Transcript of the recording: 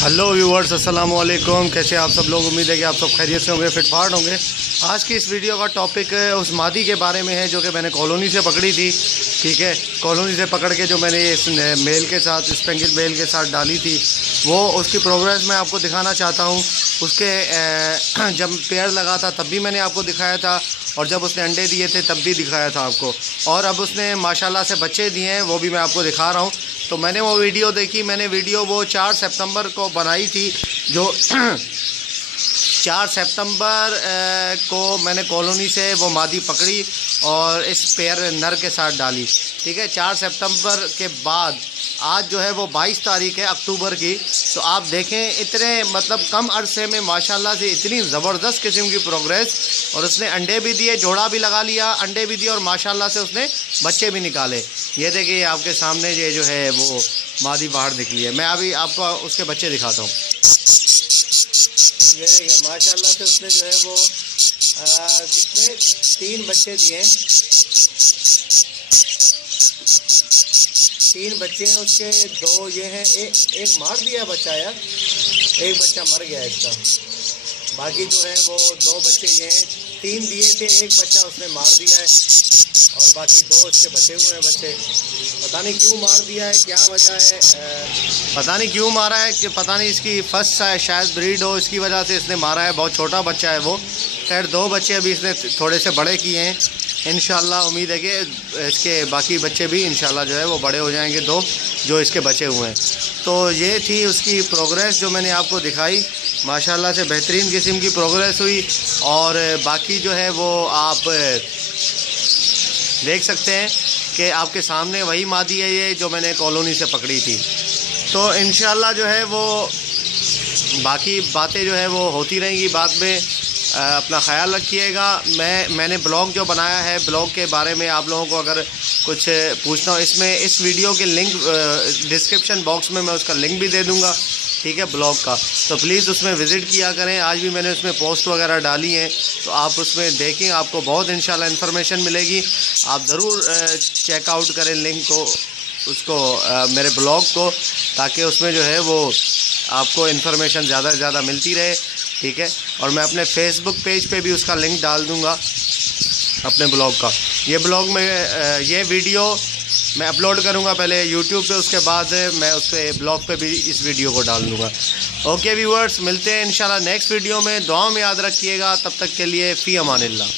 Hello viewers, अस्सलाम वालेकुम। कैसे आप सब लोग? उम्मीद है कि आप सब खैरियत से होंगे, फिटफाट होंगे। आज की इस वीडियो का टॉपिक उस मादी के बारे में है जो कि मैंने कॉलोनी से पकड़ी थी। ठीक है, कॉलोनी से पकड़ के जो मैंने इस मेल के साथ, स्पेंगिल मेल के साथ डाली थी, वो उसकी प्रोग्रेस मैं आपको दिखाना चाहता हूँ। उसके जब पेड़ लगा था तब भी मैंने आपको दिखाया था, और जब उसने अंडे दिए थे तब भी दिखाया था आपको, और अब उसने माशाल्लाह से बच्चे दिए हैं, वो भी मैं आपको दिखा रहा हूँ। तो मैंने वो वीडियो देखी, मैंने वीडियो वो 4 सितंबर को बनाई थी, जो 4 सितंबर को मैंने कॉलोनी से वो मादी पकड़ी और इस पेयर नर के साथ डाली। ठीक है, 4 सितंबर के बाद आज जो है वो 22 तारीख है अक्टूबर की। तो आप देखें, इतने मतलब कम अरसे में माशाल्लाह से इतनी ज़बरदस्त किस्म की प्रोग्रेस, और उसने अंडे भी दिए, जोड़ा भी लगा लिया, अंडे भी दिए, और माशाल्लाह से उसने बच्चे भी निकाले। ये देखिए आपके सामने ये जो है वो मादी बाहर निकली है। मैं अभी आपको उसके बच्चे दिखाता हूँ। ये देखिए माशाल्लाह से उसने जो है वो कितने 3 बच्चे दिए हैं, 3 बच्चे हैं उसके। 2 ये हैं, एक मार दिया बच्चा यार, एक बच्चा मर गया इसका। बाकी जो है वो 2 बच्चे ये हैं, 3 दिए थे, एक बच्चा उसने मार दिया है, और बाकी 2 उसके बचे हुए हैं बच्चे। पता नहीं क्यों मार दिया है, क्या वजह है, पता नहीं क्यों मारा है, कि पता नहीं इसकी फर्स्ट शायद ब्रीड हो, इसकी वजह से इसने मारा है। बहुत छोटा बच्चा है वो। खैर 2 बच्चे अभी इसने थोड़े से बड़े किए हैं। इंशाल्लाह उम्मीद है कि इसके बाकी बच्चे भी इंशाल्लाह जो है वो बड़े हो जाएंगे, 2 जो इसके बचे हुए हैं। तो ये थी उसकी प्रोग्रेस जो मैंने आपको दिखाई। माशाल्लाह से बेहतरीन किस्म की प्रोग्रेस हुई, और बाकी जो है वो आप देख सकते हैं कि आपके सामने वही मादी है ये जो मैंने कॉलोनी से पकड़ी थी। तो इंशाल्लाह जो है वो बाकी बातें जो है वो होती रहेंगी बाद में। अपना ख्याल रखिएगा। मैंने ब्लॉग जो बनाया है, ब्लॉग के बारे में आप लोगों को अगर कुछ पूछना हो, इसमें इस वीडियो के लिंक डिस्क्रिप्शन बॉक्स में मैं उसका लिंक भी दे दूंगा। ठीक है, ब्लॉग का, तो प्लीज़ उसमें विज़िट किया करें। आज भी मैंने उसमें पोस्ट वगैरह डाली हैं, तो आप उसमें देखें, आपको बहुत इंशाल्लाह इन्फॉर्मेशन मिलेगी। आप ज़रूर चेकआउट करें लिंक को, उसको मेरे ब्लॉग को, ताकि उसमें जो है वो आपको इन्फॉर्मेशन ज़्यादा से ज़्यादा मिलती रहे। ठीक है, और मैं अपने फेसबुक पेज पे भी उसका लिंक डाल दूँगा अपने ब्लॉग का। ये ब्लॉग में ये वीडियो मैं अपलोड करूँगा पहले यूट्यूब पे, उसके बाद मैं उस पर ब्लॉग पे भी इस वीडियो को डाल दूँगा। ओके व्यूअर्स, मिलते हैं इंशाल्लाह नेक्स्ट वीडियो में। दुआ में याद रखिएगा। तब तक के लिए फ़ी अमानिल्लाह।